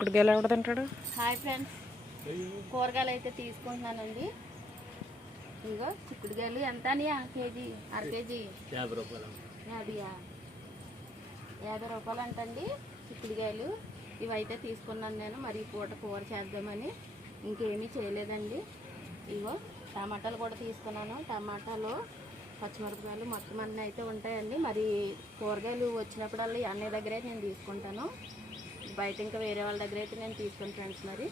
చిక్కుడుకాయలు ఎవడ తింటాడు? హాయ్ ఫ్రెండ్స్, కూరగాయలు అయితే తీసుకుంటున్నానండి. ఇదిగో చిక్కుడుకాయలు ఎంత అని కేజీ, అర కేజీ 50 రూపాయలు. 50 రూపాయలు అంటండి చిక్కుడుకాయలు. ఇవైతే తీసుకున్నాను నేను. మరి పూట కూర చేద్దామని ఇంకేమీ చేయలేదండి. ఇగో టమాటాలు కూడా తీసుకున్నాను. టమాటాలు, పచ్చిమిరపకాయలు మొత్తం అన్నీ అయితే ఉంటాయండి. మరి కూరగాయలు వచ్చినప్పుడల్లా అన్నయ్య దగ్గరే నేను తీసుకుంటాను. బయట ఇంకా వేరే వాళ్ళ దగ్గర అయితే నేను తీసుకుని ఫ్రెండ్స్. మరి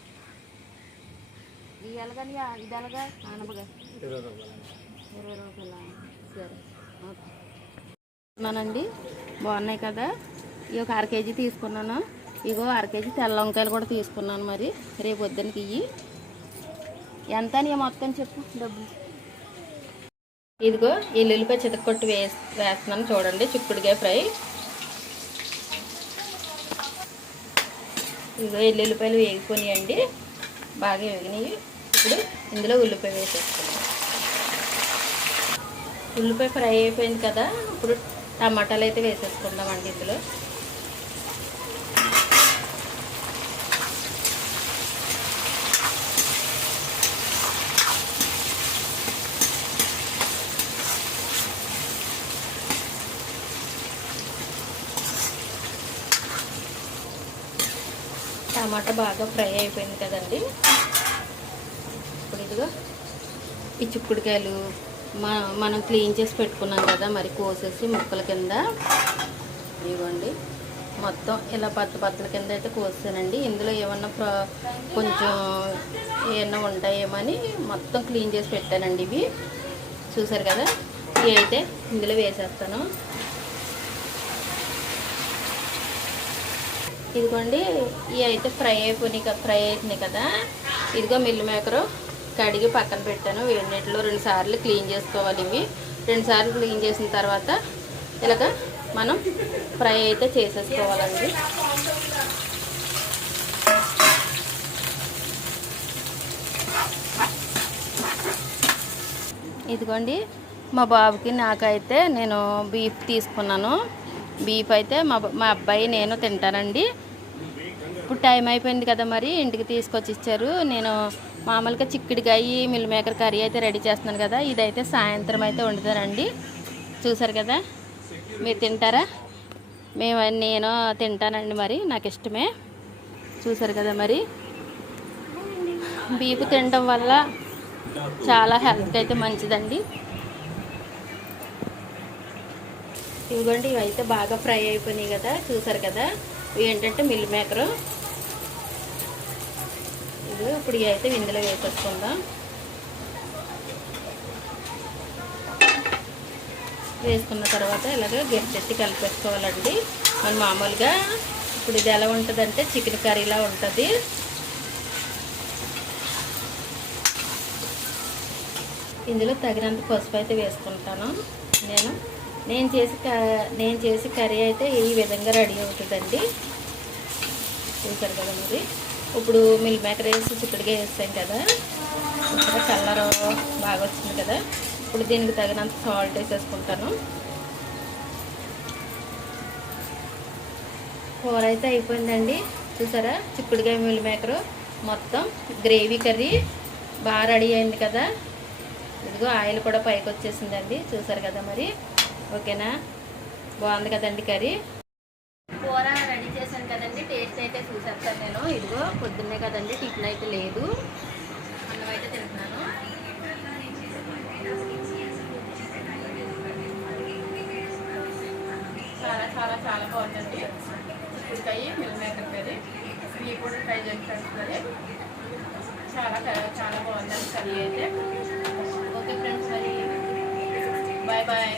ఇలాగని ఇది అలాగా ఆనపగా 20 రూపాయలు. 20 రూపాయల. సరే ఓకే ఉన్నానండి. బాగున్నాయి కదా. ఇవి ఒక 1/2 కేజీ తీసుకున్నాను. ఇగో 1/2 కేజీ తెల్ల వంకాయలు కూడా తీసుకున్నాను. మరి రేపు పొద్దునకి ఇవి ఎంత అని మొత్తం చెప్పు డబ్బు. ఇదిగో ఎల్లుల్లిపాయ చితకొట్టి వేస్తున్నాను చూడండి. చిక్కుడుకాయ ఫ్రై. ఇదిగో ఎల్లుల్లిపాయలు వేగిపోయినాయండి, బాగా వేగినాయి. ఇప్పుడు ఇందులో ఉల్లిపాయ వేసేసుకున్నాం. ఉల్లిపాయ ఫ్రై అయిపోయింది కదా. ఇప్పుడు టమాటాలు అయితే వేసేసుకుందామండి ఇందులో. టమాటా బాగా ఫ్రై అయిపోయింది కదండి. ఇప్పుడు ఇదిగో ఈ చిక్కుడుకాయలు మనం క్లీన్ చేసి పెట్టుకున్నాం కదా, మరి కోసేసి ముక్కల కింద ఇవ్వండి. మొత్తం ఇలా పత్తల కింద అయితే కోసానండి. ఇందులో ఏమన్నా కొంచెం ఏమన్నా ఉంటాయేమని మొత్తం క్లీన్ చేసి పెట్టానండి. ఇవి చూసారు కదా. ఇవి అయితే ఇందులో వేసేస్తాను. ఇదిగోండి ఇవి అయితే ఫ్రై అవుతున్నాయి కదా. ఇదిగో మిల్ మేకరు కడిగి పక్కన పెట్టాను. వేడి నీటిలో 2 సార్లు క్లీన్ చేసుకోవాలి. ఇవి 2 సార్లు క్లీన్ చేసిన తర్వాత ఇలాగ మనం ఫ్రై అయితే చేసేసుకోవాలండి. ఇదిగోండి మా బాబుకి నాకైతే నేను బీఫ్ తీసుకున్నాను. బీఫ్ అయితే మా అబ్బాయి నేను తింటానండి. ఇప్పుడు టైం అయిపోయింది కదా, మరి ఇంటికి తీసుకొచ్చి ఇచ్చారు. నేను మామూలుగా చిక్కుడుకాయ మిల్ మేకర్ కర్రీ అయితే రెడీ చేస్తున్నాను కదా. ఇదైతే సాయంత్రం అయితే వండుతానండి. చూసారు కదా. మీరు తింటారా? నేను తింటానండి. మరి నాకు ఇష్టమే. చూసారు కదా. మరి బీఫ్ తినడం వల్ల చాలా హెల్త్కి అయితే మంచిదండి. ఇదిగోండి ఇవైతే బాగా ఫ్రై అయిపోయినాయి కదా. చూసారు కదా. ఇవి ఏంటంటే మిల్ మేకరు. ఇది ఇప్పుడు ఇవి అయితే ఇందులో వేసేసుకుందాం. వేసుకున్న తర్వాత ఇలాగ గెట్టెట్టి కలిపేసుకోవాలండి. మన మామూలుగా ఇప్పుడు ఇది ఎలా ఉంటుందంటే చికెన్ కర్రీలా ఉంటుంది. ఇందులో తగినంత పసుపు అయితే వేసుకుంటాను. నేను చేసి కర్రీ అయితే ఈ విధంగా రెడీ అవుతుందండి. చూసారు కదా. మరి ఇప్పుడు మిల్ మేకర్ వేసి చిక్కుడుగా వేస్తాం కదా. ఇక్కడ కలర్ బాగా వచ్చింది కదా. ఇప్పుడు దీనికి తగినంత సాల్ట్ వేసేసుకుంటాను. కూర అయితే అయిపోయిందండి. చూసారా. చిక్కుడుగా మిల్ మేకరు మొత్తం గ్రేవీ కర్రీ బాగా రెడీ అయింది కదా. ఇదిగో ఆయిల్ కూడా పైకి వచ్చేసిందండి. చూసారు కదా. మరి ఓకేనా. బాగుంది కదండి కర్రీ. కూర రెడీ చేశాను కదండి. టేస్ట్ అయితే చూసేస్తాను నేను. ఇదిగో పొద్దున్నే కదండి, టిఫిన్ అయితే లేదు. అన్నం అయితే తింటున్నాను. చాలా చాలా చాలా బాగుందండి చిక్కుడుకాయ మిల్ మేకర్ కర్రీ. ఇవి కూడా ట్రై చేస్తాను కర్రీ. చాలా చాలా బాగుందండి కర్రీ అయితే. ఓకే ఫ్రెండ్స్, మరి బాయ్ బాయ్.